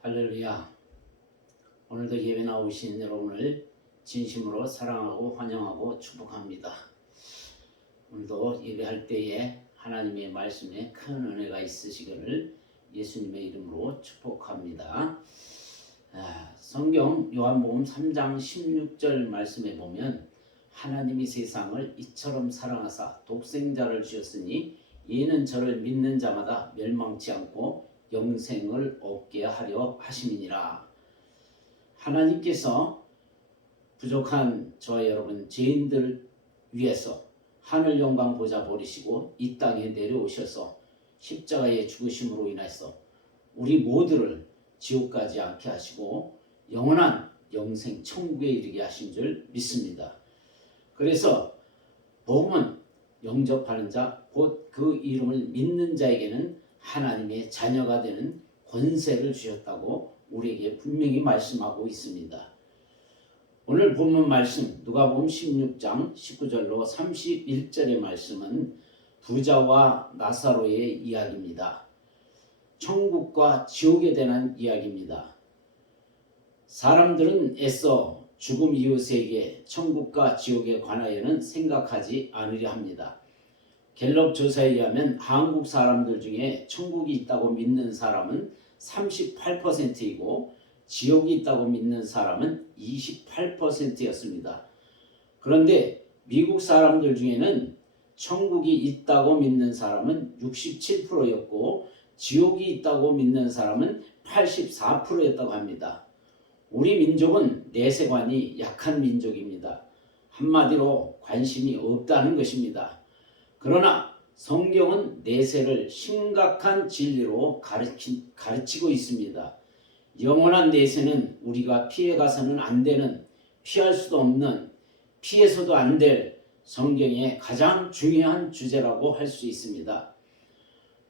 할렐루야. 오늘도 예배 나오신 여러분을 진심으로 사랑하고 환영하고 축복합니다. 오늘도 예배할 때에 하나님의 말씀에 큰 은혜가 있으시기를 예수님의 이름으로 축복합니다. 성경 요한복음 3장 16절 말씀에 보면 하나님이 세상을 이처럼 사랑하사 독생자를 주셨으니 이는 저를 믿는 자마다 멸망치 않고 영생을 얻게 하려 하심이니라. 하나님께서 부족한 저와 여러분 죄인들 위해서 하늘 영광 보좌 버리시고 이 땅에 내려오셔서 십자가의 죽으심으로 인해서 우리 모두를 지옥 가지 않게 하시고 영원한 영생 천국에 이르게 하신 줄 믿습니다. 그래서 복음은 영접하는 자 곧 그 이름을 믿는 자에게는 하나님의 자녀가 되는 권세를 주셨다고 우리에게 분명히 말씀하고 있습니다. 오늘 본문 말씀 누가복음 16장 19절로 31절의 말씀은 부자와 나사로의 이야기입니다. 천국과 지옥에 대한 이야기입니다. 사람들은 애써 죽음 이웃에게 천국과 지옥에 관하여는 생각하지 않으려 합니다. 갤럽 조사에 의하면 한국 사람들 중에 천국이 있다고 믿는 사람은 38%이고 지옥이 있다고 믿는 사람은 28%였습니다. 그런데 미국 사람들 중에는 천국이 있다고 믿는 사람은 67%였고 지옥이 있다고 믿는 사람은 84%였다고 합니다. 우리 민족은 내세관이 약한 민족입니다. 한마디로 관심이 없다는 것입니다. 그러나 성경은 내세를 심각한 진리로 가르치고 있습니다. 영원한 내세는 우리가 피해가서는 안 되는, 피할 수도 없는, 피해서도 안 될 성경의 가장 중요한 주제라고 할 수 있습니다.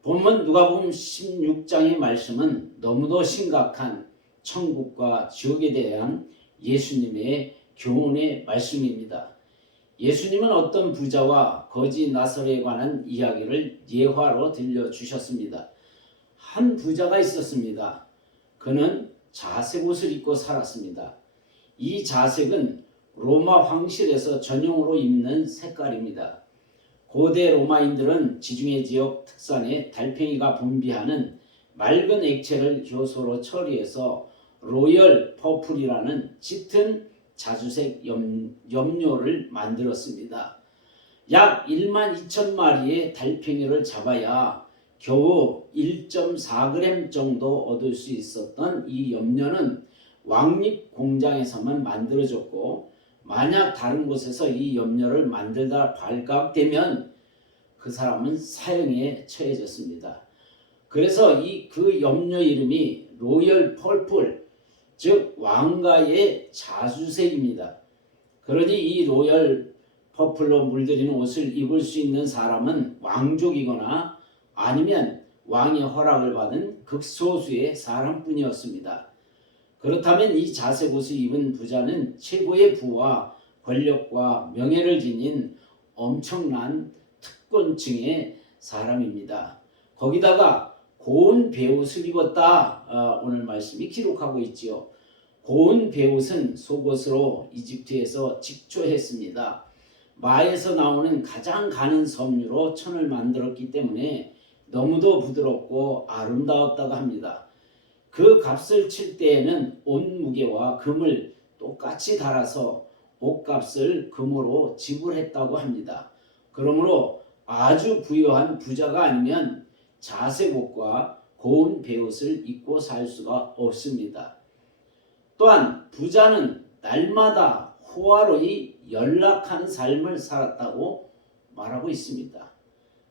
본문 누가복음 16장의 말씀은 너무도 심각한 천국과 지옥에 대한 예수님의 교훈의 말씀입니다. 예수님은 어떤 부자와 거지 나사로에 관한 이야기를 예화로 들려주셨습니다. 한 부자가 있었습니다. 그는 자색 옷을 입고 살았습니다. 이 자색은 로마 황실에서 전용으로 입는 색깔입니다. 고대 로마인들은 지중해 지역 특산의 달팽이가 분비하는 맑은 액체를 효소로 처리해서 로열 퍼플이라는 짙은 자주색 염료를 만들었습니다. 약 12,000마리의 달팽이를 잡아야 겨우 1.4g 정도 얻을 수 있었던 이 염료는 왕립 공장에서만 만들어졌고 만약 다른 곳에서 이 염료를 만들다 발각되면 그 사람은 사형에 처해졌습니다. 그래서 그 염료 이름이 로열 퍼플, 즉 왕가의 자주색입니다. 그러니 이 로열 퍼플로 물들이는 옷을 입을 수 있는 사람은 왕족이거나 아니면 왕의 허락을 받은 극소수의 사람뿐이었습니다. 그렇다면 이 자색 옷을 입은 부자는 최고의 부와 권력과 명예를 지닌 엄청난 특권층의 사람입니다. 거기다가 고운 베옷을 입었다. 오늘 말씀이 기록하고 있지요. 고운 베옷은 속옷으로 이집트에서 직조했습니다. 마에서 나오는 가장 가는 섬유로 천을 만들었기 때문에 너무도 부드럽고 아름다웠다고 합니다. 그 값을 칠 때에는 옷 무게와 금을 똑같이 달아서 옷값을 금으로 지불했다고 합니다. 그러므로 아주 부유한 부자가 아니면 자색 옷과 고운 베옷을 입고 살 수가 없습니다. 또한 부자는 날마다 호화로이 연락한 삶을 살았다고 말하고 있습니다.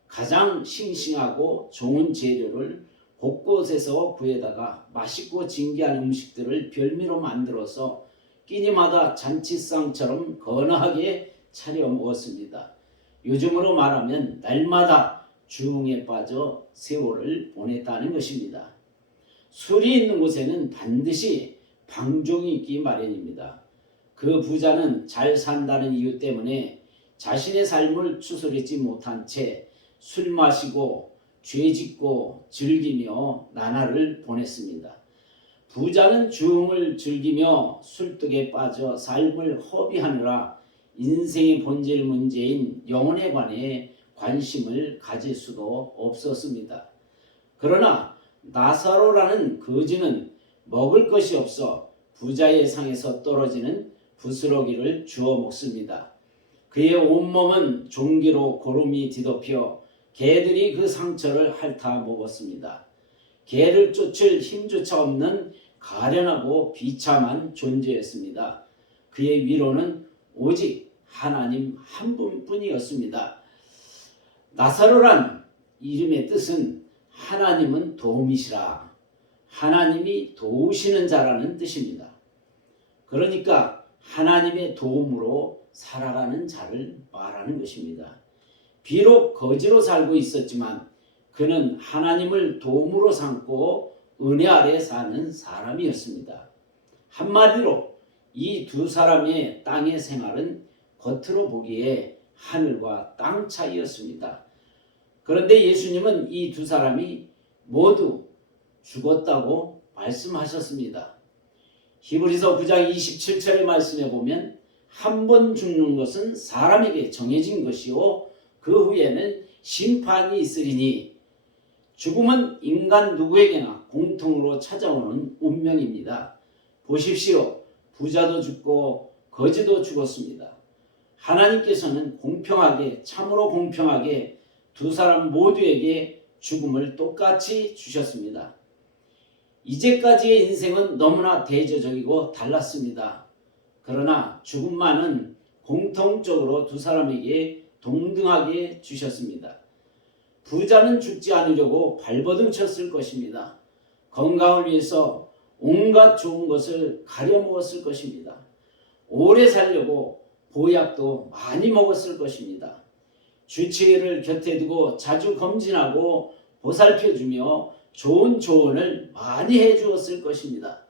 가장 싱싱하고 좋은 재료를 곳곳에서 구해다가 맛있고 진귀한 음식들을 별미로 만들어서 끼니마다 잔치상처럼 거나하게 차려 먹었습니다. 요즘으로 말하면 날마다 주흥에 빠져 세월을 보냈다는 것입니다. 술이 있는 곳에는 반드시 방종이 있기 마련입니다. 그 부자는 잘 산다는 이유 때문에 자신의 삶을 추스리지 못한 채 술 마시고 죄짓고 즐기며 나날을 보냈습니다. 부자는 주흥을 즐기며 술독에 빠져 삶을 허비하느라 인생의 본질 문제인 영혼에 관해 관심을 가질 수도 없었습니다. 그러나 나사로라는 거지는 먹을 것이 없어 부자의 상에서 떨어지는 부스러기를 주워 먹습니다. 그의 온몸은 종기로 고름이 뒤덮여 개들이 그 상처를 핥아 먹었습니다. 개를 쫓을 힘조차 없는 가련하고 비참한 존재였습니다. 그의 위로는 오직 하나님 한 분뿐이었습니다. 나사로란 이름의 뜻은 하나님은 도움이시라, 하나님이 도우시는 자라는 뜻입니다. 그러니까 하나님의 도움으로 살아가는 자를 말하는 것입니다. 비록 거지로 살고 있었지만 그는 하나님을 도움으로 삼고 은혜 아래 사는 사람이었습니다. 한마디로 이 두 사람의 땅의 생활은 겉으로 보기에 하늘과 땅 차이였습니다. 그런데 예수님은 이 두 사람이 모두 죽었다고 말씀하셨습니다. 히브리서 9장 27절의 말씀에 보면 한 번 죽는 것은 사람에게 정해진 것이요 그 후에는 심판이 있으리니 죽음은 인간 누구에게나 공통으로 찾아오는 운명입니다. 보십시오. 부자도 죽고 거지도 죽었습니다. 하나님께서는 공평하게, 참으로 공평하게 두 사람 모두에게 죽음을 똑같이 주셨습니다. 이제까지의 인생은 너무나 대조적이고 달랐습니다. 그러나 죽음만은 공통적으로 두 사람에게 동등하게 주셨습니다. 부자는 죽지 않으려고 발버둥 쳤을 것입니다. 건강을 위해서 온갖 좋은 것을 가려먹었을 것입니다. 오래 살려고 보약도 많이 먹었을 것입니다. 주치의를 곁에 두고 자주 검진하고 보살펴주며 좋은 조언을 많이 해주었을 것입니다.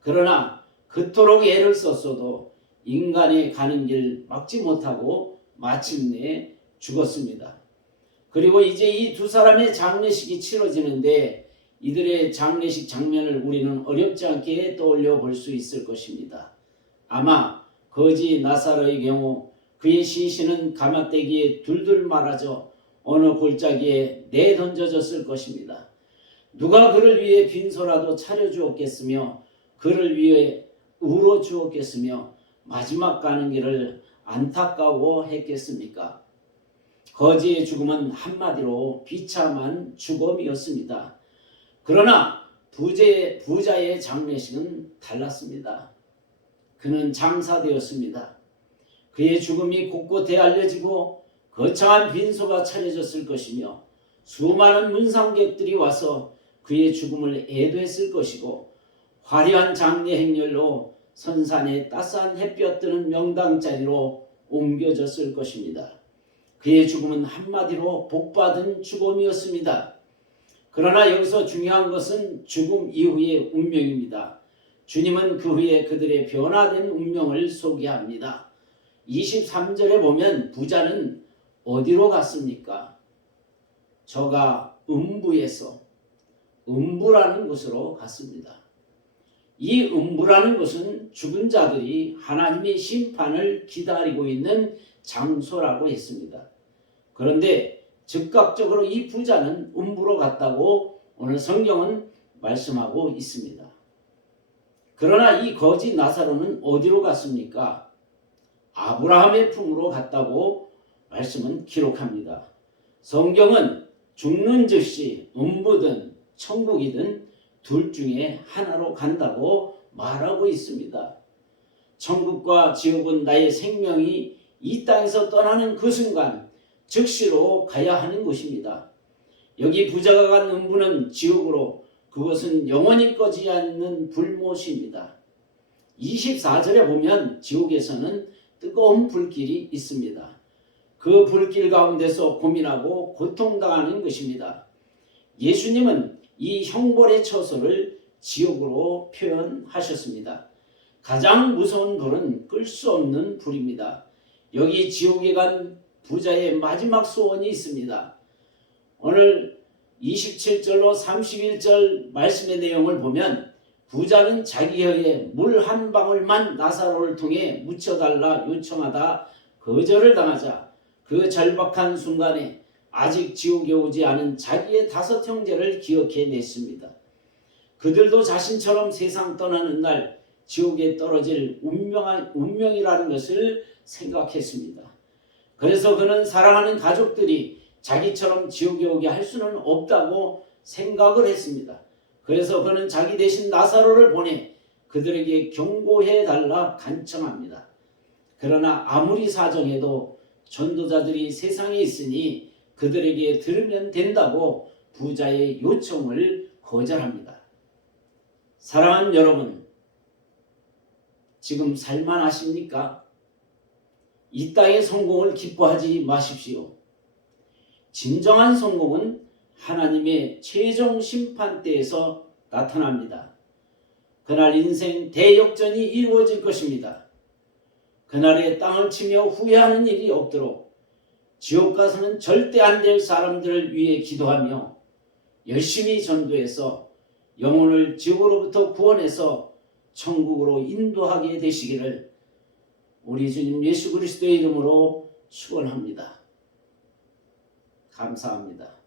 그러나 그토록 애를 썼어도 인간의 가는 길 막지 못하고 마침내 죽었습니다. 그리고 이제 이 두 사람의 장례식이 치러지는데 이들의 장례식 장면을 우리는 어렵지 않게 떠올려 볼 수 있을 것입니다. 아마 거지 나사로의 경우 그의 시신은 가마떼기에 둘둘 말아져 어느 골짜기에 내던져졌을 것입니다. 누가 그를 위해 빈소라도 차려주었겠으며 그를 위해 울어주었겠으며 마지막 가는 길을 안타까워했겠습니까? 거지의 죽음은 한마디로 비참한 죽음이었습니다. 그러나 부자의 장례식은 달랐습니다. 그는 장사되었습니다. 그의 죽음이 곳곳에 알려지고 거창한 빈소가 차려졌을 것이며 수많은 문상객들이 와서 그의 죽음을 애도했을 것이고 화려한 장례 행렬로 선산에 따스한 햇볕 드는 명당 자리로 옮겨졌을 것입니다. 그의 죽음은 한마디로 복받은 죽음이었습니다. 그러나 여기서 중요한 것은 죽음 이후의 운명입니다. 주님은 그 후에 그들의 변화된 운명을 소개합니다. 23절에 보면 부자는 어디로 갔습니까? 저가 음부에서, 음부라는 곳으로 갔습니다. 이 음부라는 곳은 죽은 자들이 하나님의 심판을 기다리고 있는 장소라고 했습니다. 그런데 즉각적으로 이 부자는 음부로 갔다고 오늘 성경은 말씀하고 있습니다. 그러나 이 거지 나사로는 어디로 갔습니까? 아브라함의 품으로 갔다고 말씀은 기록합니다. 성경은 죽는 즉시 음부든 천국이든 둘 중에 하나로 간다고 말하고 있습니다. 천국과 지옥은 나의 생명이 이 땅에서 떠나는 그 순간 즉시로 가야 하는 곳입니다. 여기 부자가 간 음부는 지옥으로, 그것은 영원히 꺼지지 않는 불못입니다. 24절에 보면 지옥에서는 뜨거운 불길이 있습니다. 그 불길 가운데서 고민하고 고통당하는 것입니다. 예수님은 이 형벌의 처소를 지옥으로 표현하셨습니다. 가장 무서운 불은 끌 수 없는 불입니다. 여기 지옥에 간 부자의 마지막 소원이 있습니다. 오늘 27절로 31절 말씀의 내용을 보면 부자는 자기 혀에 물 한 방울만 나사로를 통해 묻혀달라 요청하다 거절을 당하자 그 절박한 순간에 아직 지옥에 오지 않은 자기의 5 형제를 기억해냈습니다. 그들도 자신처럼 세상 떠나는 날 지옥에 떨어질 운명이라는 것을 생각했습니다. 그래서 그는 사랑하는 가족들이 자기처럼 지옥에 오게 할 수는 없다고 생각을 했습니다. 그래서 그는 자기 대신 나사로를 보내 그들에게 경고해 달라 간청합니다. 그러나 아무리 사정해도 전도자들이 세상에 있으니 그들에게 들으면 된다고 부자의 요청을 거절합니다. 사랑하는 여러분, 지금 살만하십니까? 이 땅의 성공을 기뻐하지 마십시오. 진정한 성공은 하나님의 최종 심판대에서 나타납니다. 그날 인생 대역전이 이루어질 것입니다. 그날에 땅을 치며 후회하는 일이 없도록 지옥 가서는 절대 안 될 사람들을 위해 기도하며 열심히 전도해서 영혼을 지옥으로부터 구원해서 천국으로 인도하게 되시기를 우리 주님 예수 그리스도의 이름으로 축원합니다. 감사합니다.